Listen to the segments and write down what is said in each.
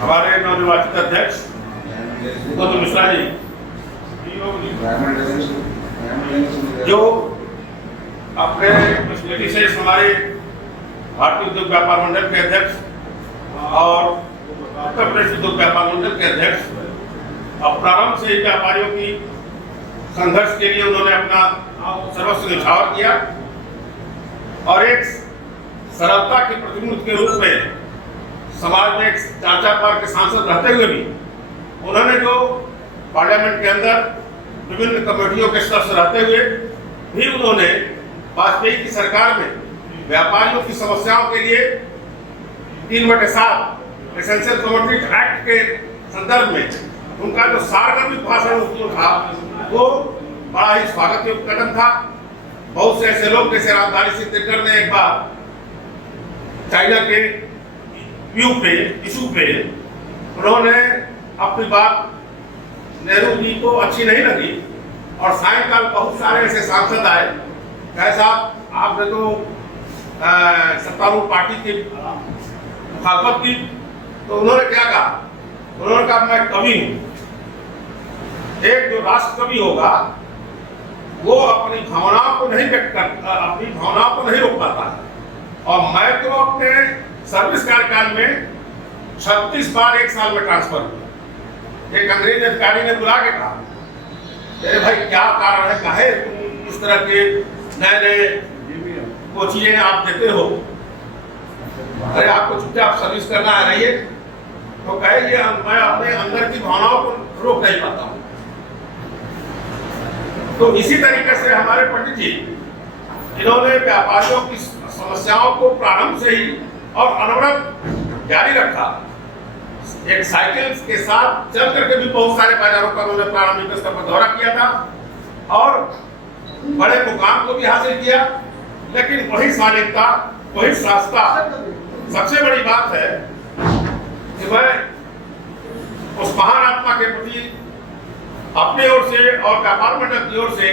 हमारे नवनिर्वाचित अध्यक्ष गौतम मिश्रा जी जो अपने स्मृति से हमारे भारतीय उद्योग व्यापार मंडल के अध्यक्ष और उत्तर प्रदेश उद्योग व्यापार मंडल के अध्यक्ष और प्रारंभ से ही व्यापारियों की संघर्ष के लिए उन्होंने अपना सर्वस्व न्यौछावर किया और एक सरलता के प्रतिनिधि के रूप में समाज में एक 4-4 बार के सांसद रहते हुए भी उन्होंने जो पार्लियामेंट के अंदर विभिन्न कमेटियों के सदस्य रहते हुए भी उन्होंने वाजपेयी की सरकार में व्यापारियों की समस्याओं के लिए 3/7 एसेंशियल कमोडिटी एक्ट के संदर्भ में उनका जो सार्वजनिक भाषण था वो बड़ा ही स्वागत योग्य कदम था। बहुत से ऐसे लोग जैसे राजधानी सिंह दिनकर ने एक बार चाइना के इशू पे उन्होंने अपनी बात नेहरू जी को अच्छी नहीं लगी और सायंकाल बहुत सारे ऐसे सांसद आए कहे साहब आपने तो सत्तारूढ़ पार्टी की मुखालफत की, तो उन्होंने क्या कहा? उन्होंने कहा मैं कवि हूं, एक जो राष्ट्र कवि होगा वो अपनी भावनाओं को नहीं व्यक्त कर अपनी भावनाओं को नहीं रोक पाता और मैं तो अपने सर्विस कार्यकाल में 36 बार एक साल में ट्रांसफर हुआ। एक अंग्रेज अधिकारी ने बुला के कहा अरे भाई क्या कारण है, काहे तुम इस तरह के नए नए कोचिंग आप देते हो, अरे आपको चुपचाप सर्विस करना है रहिए। तो कहे ये मैं अपने अंदर की भावनाओं को रोक नहीं पाता हूँ। तो इसी तरीके से हमारे पंडित जी इन्होंने व्यापारियों की समस्याओं को प्रारंभ से ही और अनवरत जारी रखा। एक साइकिल के साथ चल करके भी बहुत सारे बाजारों का उन्होंने प्रारंभिक स्तर पर दौरा किया था और बड़े मुकाम को भी हासिल किया। लेकिन वही शालीनता, वही शास्त्रता, सबसे बड़ी बात है कि मैं उस महान आत्मा के प्रति अपनी ओर से और व्यापार मंडल की ओर से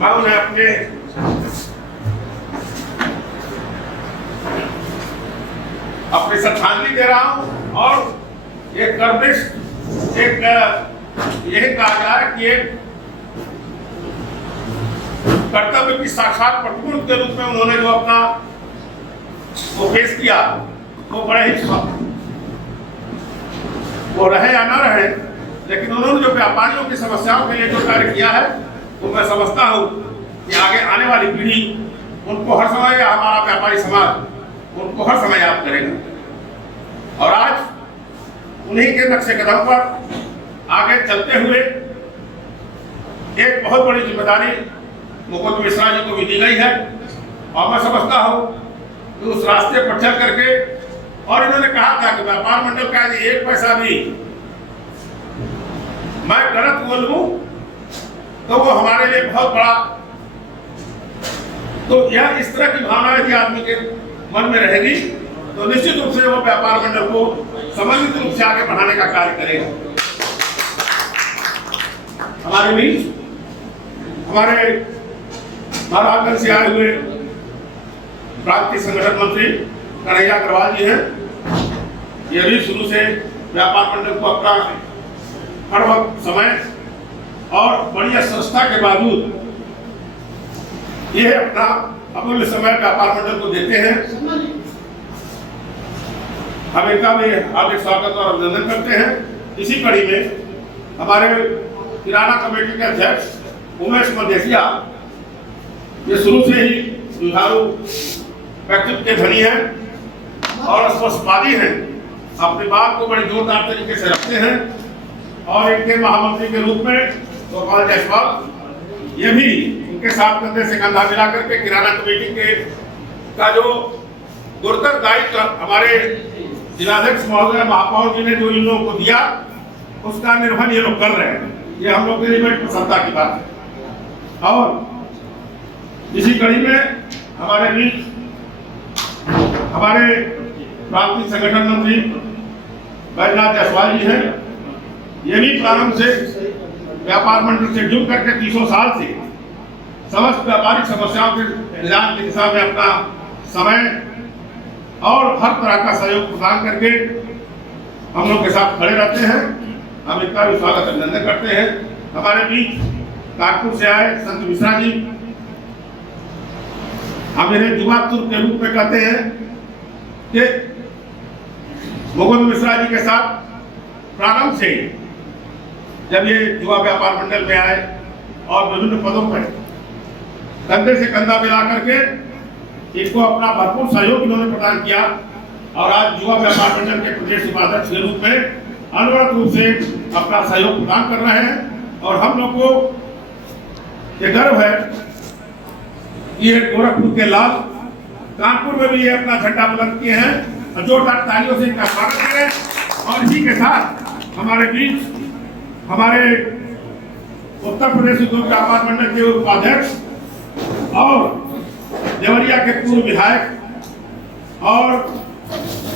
मैं उन्हें अपनी श्रद्धांजलि दे रहा हूं और एक गर्विष्ठ यही कहा जाए कि एक कर्तव्य की साक्षात प्रतिनिधि के रूप में उन्होंने जो अपना वो पेश किया वो बड़े ही वो रहे या न रहे, लेकिन उन्होंने जो व्यापारियों की समस्याओं के लिए जो कार्य किया है तो मैं समझता हूँ कि आगे आने वाली पीढ़ी उनको हर समय या हमारा व्यापारी समाज उनको हर समय याद करेगा। और आज उन्हीं के नक्शे कदम पर आगे चलते हुए एक बहुत बड़ी जिम्मेदारी गौतम मिश्रा जी को भी दी गई है और मैं समझता हूँ कि उस रास्ते पर चल करके, और इन्होंने कहा था कि व्यापार मंडल का यदि 1 पैसा भी मैं गलत बोल लूं तो वो हमारे लिए बहुत बड़ा, तो यह इस तरह की भावना यदि आदमी के मन में रहेगी तो निश्चित रूप से वो व्यापार मंडल को समन्वित रूप से आगे बढ़ाने का कार्य करेगा। हमारे बीच हमारे महाराजगंज से आए हुए प्रांतीय संगठन मंत्री कन्हैया अग्रवाल जी हैं। ये भी शुरू से व्यापार मंडल को अपना हर वक्त समय और बढ़िया संस्था के बावजूद ये अपना अमूल्य समय व्यापार मंडल को देते हैं। हम इनका भी हार्दिक स्वागत और अभिनंदन करते हैं। इसी कड़ी में हमारे किराना कमेटी के अध्यक्ष उमेश मदेशिया ये शुरू से ही जुझारू व्यक्तित्व के धनी हैं और स्पष्टवादी हैं, अपनी बात को बड़ी जोरदार तरीके से रखते हैं और इनके महामंत्री के रूप में गोपाल जायसवाल ये भी इनके साथ कंधे से कंधा मिला करके किराना कमेटी के का जो गुरुतर दायित्व हमारे जिलाध्यक्ष महोदय महापौर जी ने जो इन लोगों को दिया उसका निर्वहन ये लोग कर रहे हैं। ये हम लोग के लिए बड़ी प्रसन्नता की बात है। और इसी कड़ी में हमारे बीच हमारे प्रांतीय संगठन मंत्री बैजनाथ जायसवाल जी हैं। ये भी प्रारंभ से व्यापार मंडल से जुड़ करके 300 साल से समस्त व्यापारिक समस्याओं के निदान की दिशा में अपना समय और हर तरह का सहयोग प्रदान करके हम लोग के साथ खड़े रहते हैं। हम इनका भी स्वागत अभिनंदन करते हैं। हमारे बीच कानपुर से आए संत मिश्रा जी, हम इन्हें युवा तुर्क के रूप में कहते हैं कि मुकुंद मिश्रा जी के साथ प्रारंभ से जब ये युवा व्यापार मंडल में आए और विभिन्न पदों पर कंधे से कंधा मिला करके इनको अपना भरपूर सहयोग इन्होंने प्रदान किया और आज युवा व्यापार मंडल के प्रदेश उपाध्यक्ष के रूप में अनवरत रूप से अपना सहयोग प्रदान कर रहे हैं। और हम लोग को ये गर्व है कि ये गोरखपुर के लाल कानपुर में भी ये अपना झंडा बुलंद किए हैं और जोरदार तालियों से इनका स्वागत करें। और इसी के साथ हमारे बीच हमारे उत्तर प्रदेश उद्योग व्यापार मंडल के उपाध्यक्ष और देवरिया के पूर्व विधायक और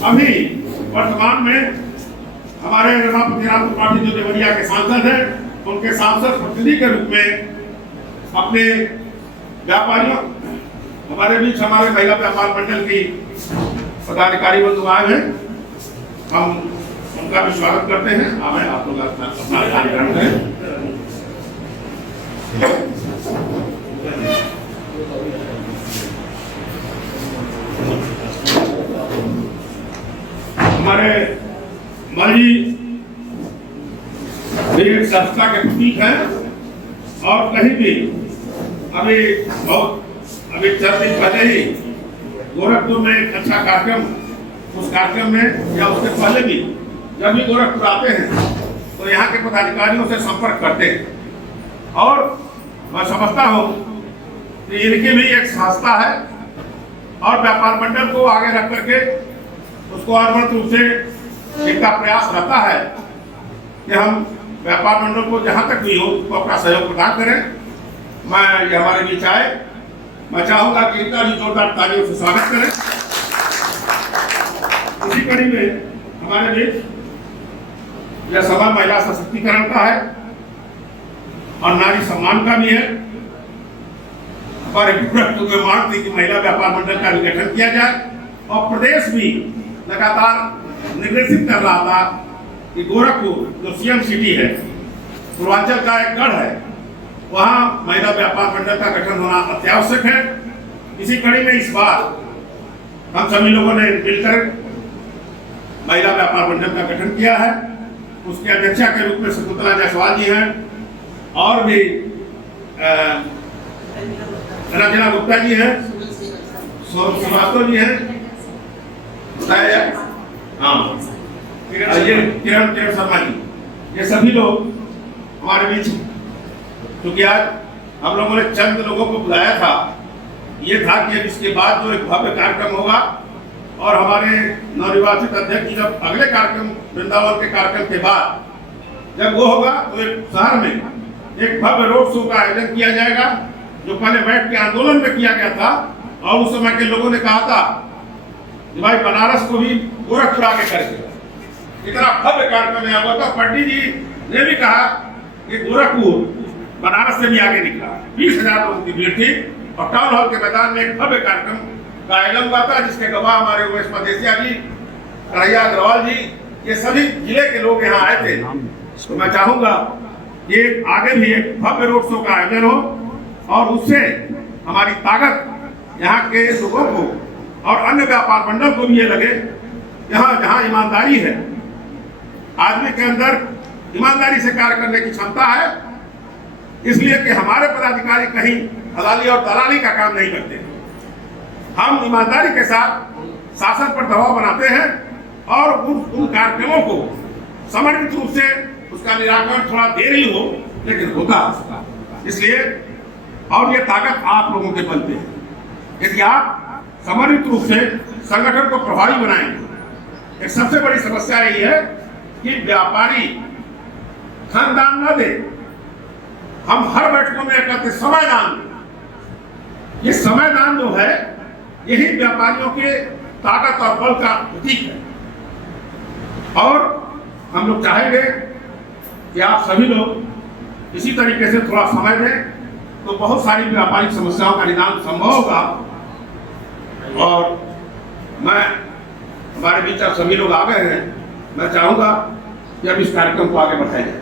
अभी वर्तमान में हमारे रमापति राम त्रिपाठी जो देवरिया के सांसद हैं, उनके सांसद प्रतिनिधि के रूप में अपने व्यापारियों हमारे बीच हमारे महिला व्यापार मंडल की पदाधिकारी बंधु आए हैं। हम उनका भी स्वागत करते हैं। हमें आप लोग अपना कार्यक्रम करें। हमारे मरी एक संस्था के प्रतीक हैं और कहीं भी अभी 4 दिन पहले ही गोरखपुर में एक अच्छा कार्यक्रम, उस कार्यक्रम में या उसके पहले भी जब भी गोरखपुर आते हैं तो यहाँ के पदाधिकारियों से संपर्क करते हैं और मैं समझता हूँ कि इनकी भी एक संस्था है और व्यापार मंडल को आगे रख करके उसको अनवरत रूप से इनका प्रयास रहता है कि हम व्यापार मंडल को जहाँ तक भी हो उसको अपना सहयोग प्रदान करें। मैं ये हमारे बीच आए, मैं चाहूँगा कि इनका भी जोरदार तालियों से स्वागत करें। इसी कड़ी में हमारे बीच यह सभा महिला सशक्तिकरण का है और नारी सम्मान का भी है। हमारे गोरखपुर में मांग थी कि महिला व्यापार मंडल का भी गठन किया जाए और प्रदेश भी लगातार निर्देशित कर रहा था कि गोरखपुर जो सीएम सिटी है, पूर्वांचल का एक गढ़ है, वहाँ महिला व्यापार मंडल का गठन होना अत्यावश्यक है। इसी कड़ी में इस बार हम सभी लोगों ने मिलकर महिला व्यापार मंडल का गठन किया है। उसके अध्यक्षा के रूप में शकुंतला जायसवाल जी हैं और भी रंजना गुप्ता जी हैं, श्रीवास्तव जी हैं, हाँ, ये किरण शर्मा जी, ये सभी लोग हमारे बीच। क्योंकि आज हम लोगों ने चंद लोगों को बुलाया था, ये था कि इसके बाद जो एक भव्य कार्यक्रम होगा और हमारे नवनिर्वाचित अध्यक्ष जी जब अगले कार्यक्रम वृंदावन के कार्यक्रम के बाद जब वो होगा तो एक शहर में एक भव्य रोड शो का आयोजन किया जाएगा, जो पहले बैठ के आंदोलन में किया गया था और उस समय के लोगों ने कहा था कि भाई बनारस को भी गोरखपुर आके करके इतना भव्य कार्यक्रम यहाँ हुआ था। पंडित जी ने भी कहा कि गोरखपुर बनारस से भी आगे निकला। 20,000 लोगों की भीड़ थी और टाउन हॉल के मैदान में एक भव्य कार्यक्रम का आयोजन हुआ था, जिसके गवाह हमारे उमेश मदेसिया जी, कन्हैया अग्रवाल जी, ये सभी जिले के लोग यहाँ आए थे। तो मैं चाहूंगा कि आगे भी एक भव्य रोड शो का आयोजन हो और उससे हमारी ताकत यहाँ के लोगों को और अन्य व्यापार मंडल को भी ये लगे यहाँ जहाँ ईमानदारी है, आदमी के अंदर ईमानदारी से कार्य करने की क्षमता है, इसलिए कि हमारे पदाधिकारी कहीं हलाली और दलाली का काम नहीं करते। हम ईमानदारी के साथ शासन पर दबाव बनाते हैं और उन कार्यक्रमों को समन्वित रूप से उसका निराकरण थोड़ा देर ही हो लेकिन होता है। इसलिए और ये ताकत आप लोगों के बल पे है। यदि आप समन्वित रूप से संगठन को प्रभावी बनाएंगे। एक सबसे बड़ी समस्या यही है कि व्यापारी धन दान न दे, हम हर बैठकों में कहते समय दान। ये समय दान जो है यही व्यापारियों के ताकत और बल का प्रतीक है और हम लोग चाहेंगे कि आप सभी लोग इसी तरीके से थोड़ा समय दें तो बहुत सारी व्यापारिक समस्याओं का निदान संभव होगा। और मैं हमारे बीच अब सभी लोग आ गए हैं। मैं चाहूँगा कि अब इस कार्यक्रम को आगे बढ़ाया जाए।